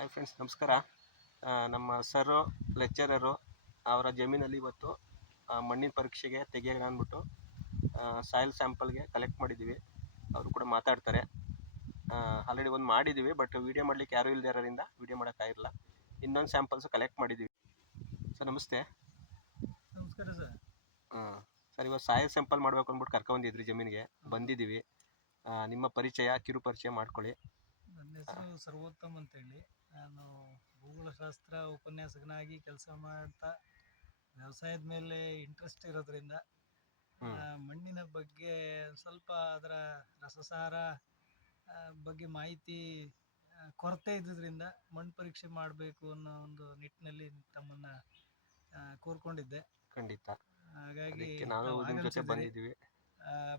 Hi friends ನಮಸ್ಕಾರ. ನಮ್ಮ ಸರು lecturer ಅವರ ಜಮೀನಲ್ಲಿ ಇವತ್ತು ಮಣ್ಣಿನ ಪರೀಕ್ಷೆಗೆ ತೆಗಿಯೋಣ ಅಂದ್ಬಿಟ್ಟು ಸಾಯಿಲ್ ಸ್ಯಾಂಪಲ್ಗೆ ಕಲೆಕ್ಟ್ ಮಾಡಿದ್ದೀವಿ ಅವರು ಕೂಡ ಮಾತಾಡ್ತಾರೆ. ಆಲ್ರೆಡಿ ಒಂದು ಮಾಡಿದ್ದೀವಿ ಬಟ್ ವೀಡಿಯೋ ಮಾಡ್ಲಿಕ್ಕೆ ಯಾರೂ ಇಲ್ಲದೆ ಇರೋದ್ರಿಂದ ವೀಡಿಯೋ ಮಾಡೋಕ್ಕಾಗಿರಲ್ಲ ಇನ್ನೊಂದು ಸ್ಯಾಂಪಲ್ಸು ಕಲೆಕ್ಟ್ ಮಾಡಿದ್ದೀವಿ ಸರ್ ನಮಸ್ತೆ. ನಮಸ್ಕಾರ ಸರ್ ಹಾಂ ಸರ್ ಇವತ್ತು ಸಾಯಿಲ್ ಸ್ಯಾಂಪಲ್ ಮಾಡಬೇಕು ಅಂದ್ಬಿಟ್ಟು ಕರ್ಕೊಂಡಿದ್ರಿ ಜಮೀನಿಗೆ. ಬಂದಿದ್ದೀವಿ ನಿಮ್ಮ ಪರಿಚಯ ಕಿರು ಪರಿಚಯ ಮಾಡ್ಕೊಳ್ಳಿ. ಹೆಸರು ಸರ್ವೋತ್ತಮ್ ಅಂತೇಳಿ. ನಾನು ಭೂಗೋಳಶಾಸ್ತ್ರ ಉಪನ್ಯಾಸಕನಾಗಿ ಕೆಲಸ ಮಾಡ್ತಾ ವ್ಯವಸಾಯದ ಮೇಲೆ ಇಂಟ್ರೆಸ್ಟ್ ಇರೋದ್ರಿಂದ ಮಣ್ಣಿನ ಬಗ್ಗೆ ಸ್ವಲ್ಪ ಅದರ ರಸಸಾರ ಬಗ್ಗೆ ಮಾಹಿತಿ ಕೊರತೆ ಇದ್ದಿದ್ರಿಂದ ಮಣ್ಣು ಪರೀಕ್ಷೆ ಮಾಡಬೇಕು ಅನ್ನೋ ಒಂದು ನಿಟ್ಟಿನಲ್ಲಿ ತಮ್ಮನ್ನ ಕೋರ್ಕೊಂಡಿದ್ದೆ. ಖಂಡಿತ. ಹಾಗಾಗಿ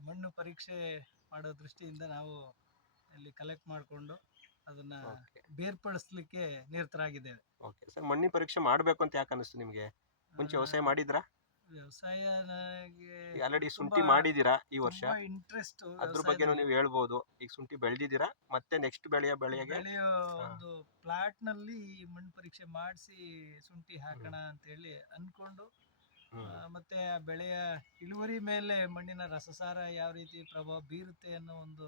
ಮಣ್ಣು ಪರೀಕ್ಷೆ ಮಾಡೋ ದೃಷ್ಟಿಯಿಂದ ನಾವು ಇಲ್ಲಿ ಕಲೆಕ್ಟ್ ಮಾಡಿಕೊಂಡು ಅದನ್ನ ಬೇರ್ಪಡಿಸ್ಲಿಕ್ಕೆ ನಿರತರಾಗಿದ್ದೇವೆ. ಓಕೆ. ಸರ್ ಮಣ್ಣಿನ ಪರೀಕ್ಷೆ ಮಾಡಬೇಕು ಅಂತ ಯಾಕೆ ಅನಿಸ್ತು ನಿಮಗೆ? ಮುಂಚೆ ವ್ಯವಸಾಯ ಮಾಡಿದ್ರಾ? ವ್ಯವಸಾಯ ಆಲ್ರೆಡಿ ಶುಂಠಿ ಮಾಡಿದ್ದೀರಾ ಈ ವರ್ಷ? ಇಂಟ್ರೆಸ್ಟ್ ಅದ್ರ ಬಗ್ಗೆ ನೀವು ಹೇಳ್ಬೋದು. ಈಗ ಶುಂಠಿ ಬೆಳೆದಿದ್ದೀರಾ? ಮತ್ತೆ ನೆಕ್ಸ್ಟ್ ಬೆಳೆಯ ಬೆಳೆಗೆ? ಬೆಳೆಯೋ ಒಂದು ಪ್ಲಾಟ್ನಲ್ಲಿ ಈ ಮಣ್ಣು ಪರೀಕ್ಷೆ ಮಾಡಿಸಿ ಶುಂಠಿ ಹಾಕೋಣ ಅಂತ ಹೇಳಿ ಅನ್ಕೊಂಡು ಮತ್ತೆ ಆ ಬೆಳೆಯ ಇಳುವರಿ ಮೇಲೆ ಮಣ್ಣಿನ ರಸಸಾರ ಯಾವ ರೀತಿ ಪ್ರಭಾವ ಬೀರುತ್ತೆ ಅನ್ನೋ ಒಂದು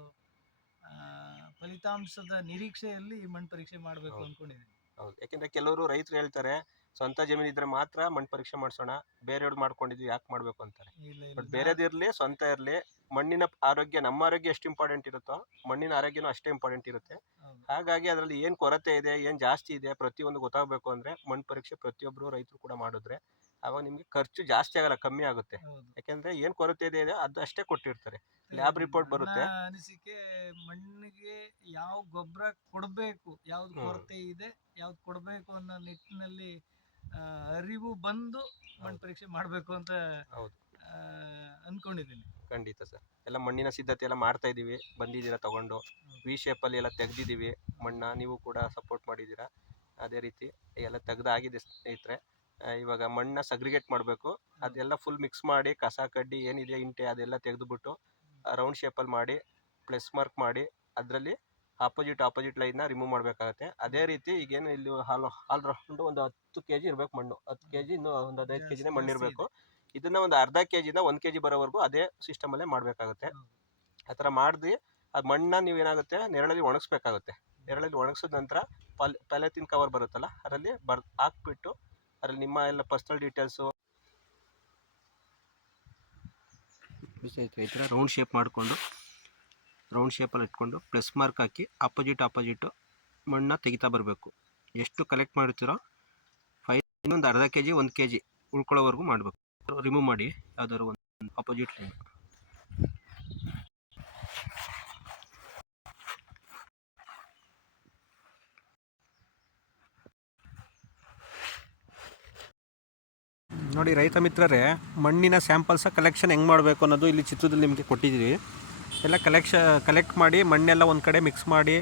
ಫಲಿತಾಂಶದ ನಿರೀಕ್ಷೆಯಲ್ಲಿ ಈ ಮಣ್ಣು ಪರೀಕ್ಷೆ ಮಾಡಬೇಕು. ಅನ್ಕೊಂಡಿದ್ದೀನಿ ಹೌದು. ಯಾಕೆಂದ್ರೆ ಕೆಲವರು ರೈತರು ಹೇಳ್ತಾರೆ ಸ್ವಂತ ಜಮೀನು ಇದ್ರೆ ಮಾತ್ರ ಮಣ್ಣು ಪರೀಕ್ಷೆ ಮಾಡಿಸೋಣ ಬೇರೆಯವ್ರು ಮಾಡ್ಕೊಂಡಿದ್ವಿ ಯಾಕೆ ಮಾಡಬೇಕು ಅಂತಾರೆ. ಬಟ್ ಬೇರೆದಿರ್ಲಿ ಸ್ವಂತ ಇರಲಿ ಮಣ್ಣಿನ ಆರೋಗ್ಯ ನಮ್ಮ ಆರೋಗ್ಯ ಎಷ್ಟು ಇಂಪಾರ್ಟೆಂಟ್ ಇರುತ್ತೋ ಮಣ್ಣಿನ ಆರೋಗ್ಯನೂ ಅಷ್ಟೇ ಇಂಪಾರ್ಟೆಂಟ್ ಇರುತ್ತೆ. ಹಾಗಾಗಿ ಅದರಲ್ಲಿ ಏನು ಕೊರತೆ ಇದೆ ಏನು ಜಾಸ್ತಿ ಇದೆ ಪ್ರತಿಯೊಂದು ಗೊತ್ತಾಗಬೇಕು ಅಂದ್ರೆ ಮಣ್ಣು ಪರೀಕ್ಷೆ ಪ್ರತಿಯೊಬ್ಬರು ರೈತರು ಕೂಡ ಮಾಡಿದ್ರೆ ಆವಾಗ ನಿಮಗೆ ಖರ್ಚು ಜಾಸ್ತಿ ಆಗಲ್ಲ ಕಮ್ಮಿ ಆಗುತ್ತೆ. ಹೌದು. ಯಾಕೆಂದ್ರೆ ಏನು ಕೊರತೆ ಇದೆ ಅದು ಅಷ್ಟೇ ಕೊಟ್ಟಿರ್ತಾರೆ. ಲ್ಯಾಬ್ ರಿಪೋರ್ಟ್ ಬರುತ್ತೆ. ನನ್ನ ಅನಿಸಿಕೆ ಮಣ್ಣಿಗೆ ಯಾವ ಗೊಬ್ಬರ ಕೊಡಬೇಕು ಯಾವ್ದು ಹ್ಮ್. ಕೊರತೆ ಇದೆ ಯಾವ್ದು ಕೊಡಬೇಕು ಅನ್ನೋ ನಿಟ್ಟಿನಲ್ಲಿ ಆ, ಅರಿವು ಬಂದು ಮಣ್ಣು ಪರೀಕ್ಷೆ ಮಾಡಬೇಕು ಅಂತ ಹೌದು. ಆ, ಅನ್ಕೊಂಡಿದ್ದೀನಿ. ಖಂಡಿತ ಸರ್. ಎಲ್ಲ ಮಣ್ಣಿನ ಸಿದ್ಧತೆ ಎಲ್ಲ ಮಾಡ್ತಾ ಇದೀವಿ ಬಂದಿದ್ದೀರಾ ತಗೊಂಡು. ವಿ ಶೇಪಲ್ಲಿ ಎಲ್ಲ ತೆಗ್ದಿದ್ದೀವಿ ಮಣ್ಣ. ನೀವು ಕೂಡ ಸಪೋರ್ಟ್ ಮಾಡಿದ್ದೀರಾ. ಅದೇ ರೀತಿ ಎಲ್ಲ ತೆಗ್ದಾಗಿದೆ ಸ್ನೇಹಿತರೆ. ಇವಾಗ ಮಣ್ಣ ಸಗ್ರಿಗೇಟ್ ಮಾಡಬೇಕು. ಅದೆಲ್ಲ ಫುಲ್ ಮಿಕ್ಸ್ ಮಾಡಿ ಕಸ ಕಡ್ಡಿ ಏನಿದೆ ಇಂಟೆ ಅದೆಲ್ಲ ತೆಗೆದುಬಿಟ್ಟು ರೌಂಡ್ ಶೇಪಲ್ಲಿ ಮಾಡಿ ಪ್ಲಸ್ ಮಾರ್ಕ್ ಮಾಡಿ ಅದರಲ್ಲಿ ಆಪೋಸಿಟ್ ಆಪೋಸಿಟ್ ಲೈನ್ನ ರಿಮೂವ್ ಮಾಡಬೇಕಾಗತ್ತೆ. ಅದೇ ರೀತಿ ಈಗೇನು ಇಲ್ಲಿ ಹಾಲ್ ಆಲ್ ರೌಂಡ್ ಒಂದು ಹತ್ತು ಕೆ ಜಿ ಇರಬೇಕು ಮಣ್ಣು. ಹತ್ತು ಕೆ ಜಿ ಇನ್ನೂ ಒಂದು ಹದಿನೈದು ಕೆ ಜಿನೇ ಮಣ್ಣು ಇದನ್ನು ಇರಬೇಕು. ಇದನ್ನ ಒಂದು ಅರ್ಧ ಕೆ ಜಿಯಿಂದ ಒಂದು ಕೆ ಜಿ ಬರೋವರೆಗೂ ಅದೇ ಸಿಸ್ಟಮಲ್ಲೇ ಮಾಡಬೇಕಾಗುತ್ತೆ. ಆ ಥರ ಮಾಡಿ ಅದು ಮಣ್ಣನ್ನ ನೀವೇನಾಗುತ್ತೆ ನೆರಳಲ್ಲಿ ಒಣಗಿಸ್ಬೇಕಾಗುತ್ತೆ. ನೆರಳಲ್ಲಿ ಒಣಗಿಸಿದ ನಂತರ ಪಲ್ ಪ್ಯಾಲೆತಿನ್ ಕವರ್ ಬರುತ್ತಲ್ಲ ಅದರಲ್ಲಿ ಬರ್ ಹಾಕ್ಬಿಟ್ಟು ಅದರಲ್ಲಿ ನಿಮ್ಮ ಎಲ್ಲ ಪರ್ಸ್ನಲ್ ಡೀಟೇಲ್ಸು ಈ ಥರ ರೌಂಡ್ ಶೇಪ್ ಮಾಡಿಕೊಂಡು ರೌಂಡ್ ಶೇಪಲ್ಲಿ ಇಟ್ಕೊಂಡು ಪ್ಲಸ್ ಮಾರ್ಕ್ ಹಾಕಿ ಅಪೋಸಿಟ್ ಅಪೋಸಿಟ್ ಮಣ್ಣನ್ನ ತೆಗಿತಾ ಬರಬೇಕು. ಎಷ್ಟು ಕಲೆಕ್ಟ್ ಮಾಡಿರ್ತೀರೋ ಫೈ ಇನ್ನೊಂದು ಅರ್ಧ ಕೆ ಜಿ ಒಂದು ಕೆ ಜಿ ಉಳ್ಕೊಳ್ಳೋವರೆಗೂ ಮಾಡಬೇಕು. ರಿಮೂವ್ ಮಾಡಿ, ಯಾವ್ದಾದ್ರು ಒಂದು ಅಪೋಸಿಟ್ ಲೈನ್ ನೋಡಿ, ರೈತ ಮಿತ್ರರೇ, ಮಣ್ಣಿನ ಸ್ಯಾಂಪಲ್ಸ ಕಲೆಕ್ಷನ್ ಹೆಂಗೆ ಮಾಡಬೇಕು ಅನ್ನೋದು ಇಲ್ಲಿ ಚಿತ್ರದಲ್ಲಿ ನಿಮಗೆ ಕೊಟ್ಟಿದ್ದೀವಿ. ಎಲ್ಲ ಕಲೆಕ್ಷ ಕಲೆಕ್ಟ್ ಮಾಡಿ, ಮಣ್ಣೆಲ್ಲ ಒಂದು ಕಡೆ ಮಿಕ್ಸ್ ಮಾಡಿ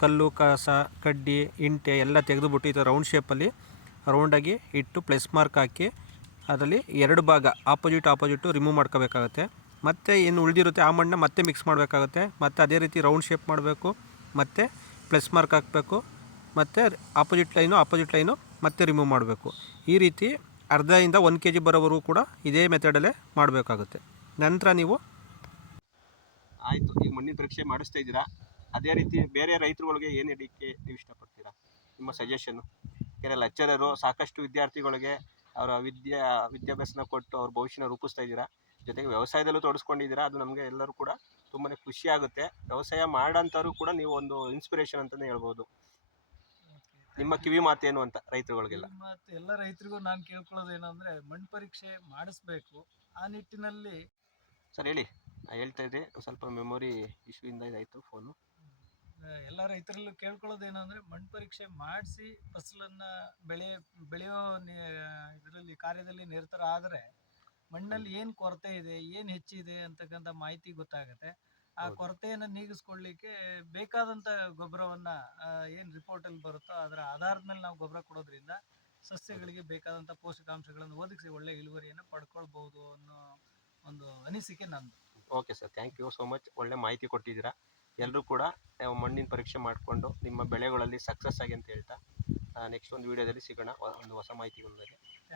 ಕಲ್ಲು, ಕಸ, ಕಡ್ಡಿ, ಇಂಟೆ ಎಲ್ಲ ತೆಗೆದುಬಿಟ್ಟು ಥರ ರೌಂಡ್ ಶೇಪಲ್ಲಿ ರೌಂಡಾಗಿ ಇಟ್ಟು ಪ್ಲಸ್ ಮಾರ್ಕ್ ಹಾಕಿ ಅದರಲ್ಲಿ ಎರಡು ಭಾಗ ಆಪೋಸಿಟ್ ಆಪೋಸಿಟು ರಿಮೂವ್ ಮಾಡ್ಕೋಬೇಕಾಗುತ್ತೆ. ಮತ್ತು ಏನು ಉಳಿದಿರುತ್ತೆ ಆ ಮಣ್ಣನ್ನ ಮತ್ತೆ ಮಿಕ್ಸ್ ಮಾಡಬೇಕಾಗುತ್ತೆ. ಮತ್ತು ಅದೇ ರೀತಿ ರೌಂಡ್ ಶೇಪ್ ಮಾಡಬೇಕು. ಮತ್ತು ಪ್ಲಸ್ ಮಾರ್ಕ್ ಹಾಕಬೇಕು. ಮತ್ತು ಆಪೋಸಿಟ್ ಲೈನು ಆಪೋಸಿಟ್ ಲೈನು ಮತ್ತೆ ರಿಮೂವ್ ಮಾಡಬೇಕು. ಈ ರೀತಿ ಅರ್ಧದಿಂದ ಒಂದು ಕೆ ಜಿ ಬರೋವರೆಗೂ ಕೂಡ ಇದೇ ಮೆಥಡಲ್ಲೇ ಮಾಡಬೇಕಾಗುತ್ತೆ. ನಂತರ ನೀವು ಆಯಿತು, ಈಗ ಮಣ್ಣಿನ ಪರೀಕ್ಷೆ ಮಾಡಿಸ್ತಾ ಇದ್ದೀರಾ? ಅದೇ ರೀತಿ ಬೇರೆ ರೈತರುಗಳಿಗೆ ಏನು ಹೇಳಲಿಕ್ಕೆ ನೀವು ಇಷ್ಟಪಡ್ತೀರಾ? ನಿಮ್ಮ ಸಜೆಷನ್ನು ಯಾಕೆಂದರೆ ಲೆಕ್ಚರರು ಸಾಕಷ್ಟು ವಿದ್ಯಾರ್ಥಿಗಳಿಗೆ ಅವರ ವಿದ್ಯಾ, ವಿದ್ಯಾಭ್ಯಾಸನ ಕೊಟ್ಟು ಅವ್ರ ಭವಿಷ್ಯನ ರೂಪಿಸ್ತಾ ಇದ್ದೀರಾ? ಜೊತೆಗೆ ವ್ಯವಸಾಯದಲ್ಲೂ ತೊಡಸ್ಕೊಂಡಿದ್ದೀರಾ? ಅದು ನಮಗೆ ಎಲ್ಲರೂ ಕೂಡ ತುಂಬಾ ಖುಷಿಯಾಗುತ್ತೆ ವ್ಯವಸಾಯ ಮಾಡೋಂಥವ್ರು ಕೂಡ ನೀವು ಒಂದು ಇನ್ಸ್ಪಿರೇಷನ್ ಅಂತಲೇ ಹೇಳ್ಬೋದು. ನಿಮ್ಮ ಕಿವಿ ಮಾತೇನು ಅಂತ ರೈತರುಗಳಿಗೆಲ್ಲ? ಮತ್ತು ಎಲ್ಲ ರೈತರಿಗೂ ನಾನು ಕೇಳ್ಕೊಳ್ಳೋದು ಏನಂದ್ರೆ ಮಣ್ಣು ಪರೀಕ್ಷೆ ಮಾಡಿಸ್ಬೇಕು. ಆ ನಿಟ್ಟಿನಲ್ಲಿ ಸರ್ ಹೇಳಿ. ನಾ ಹೇಳ್ತಾ ಇದ್ದೆ ಸ್ವಲ್ಪ ಮೆಮೊರಿ ಇಶ್ಯೂ ಇಂದ ಇದಾಯಿತು ಫೋನು ಎಲ್ಲ ರೈತರಲ್ಲೂ ಕೇಳ್ಕೊಳ್ಳೋದು ಏನಂದ್ರೆ ಮಣ್ಣು ಪರೀಕ್ಷೆ ಮಾಡಿಸಿ ಫಸಲನ್ನ ಬೆಳೆ ಬೆಳೆಯೋ ಇದರಲ್ಲಿ ಕಾರ್ಯದಲ್ಲಿ ನಿರತರ ಆದರೆ ಮಣ್ಣಲ್ಲಿ ಏನು ಕೊರತೆ ಇದೆ ಏನು ಹೆಚ್ಚಿದೆ ಅಂತಕ್ಕಂಥ ಮಾಹಿತಿ ಗೊತ್ತಾಗುತ್ತೆ. ಆ. ಕೊರತೆಯನ್ನು ನೀಗಿಸ್ಕೊಳ್ಳಿಕ್ಕೆ ಬೇಕಾದಂಥ ಗೊಬ್ಬರವನ್ನ ಏನು ರಿಪೋರ್ಟಲ್ಲಿ ಬರುತ್ತೋ ಅದರ ಆಧಾರದ ಮೇಲೆ ನಾವು ಗೊಬ್ಬರ ಕೊಡೋದ್ರಿಂದ ಸಸ್ಯಗಳಿಗೆ ಬೇಕಾದಂಥ ಪೋಷಕಾಂಶಗಳನ್ನು ಒದಗಿಸಿ ಒಳ್ಳೆ ಇಳುವರಿಯನ್ನು ಪಡ್ಕೊಳ್ಬಹುದು ಅನ್ನೋ ಒಂದು ಅನಿಸಿಕೆ ನಂದು. Okay sir thank you so much ಒಳ್ಳೆ ಮಾಹಿತಿ ಕೊಟ್ಟಿದ್ದೀರಾ. ಎಲ್ಲರೂ ಕೂಡ ಮಣ್ಣಿನ ಪರೀಕ್ಷೆ ಮಾಡಿಕೊಂಡು ನಿಮ್ಮ ಬೆಳೆಗಳಲ್ಲಿ ಸಕ್ಸಸ್ ಆಗಿ ಅಂತ ಹೇಳ್ತಾ ನೆಕ್ಸ್ಟ್ ಒಂದು ವಿಡಿಯೋದಲ್ಲಿ ಸಿಗೋಣ. ಒಂದು ಹೊಸ ಮಾಹಿತಿ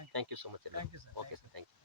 thank you so much thank you sir okay sir thank you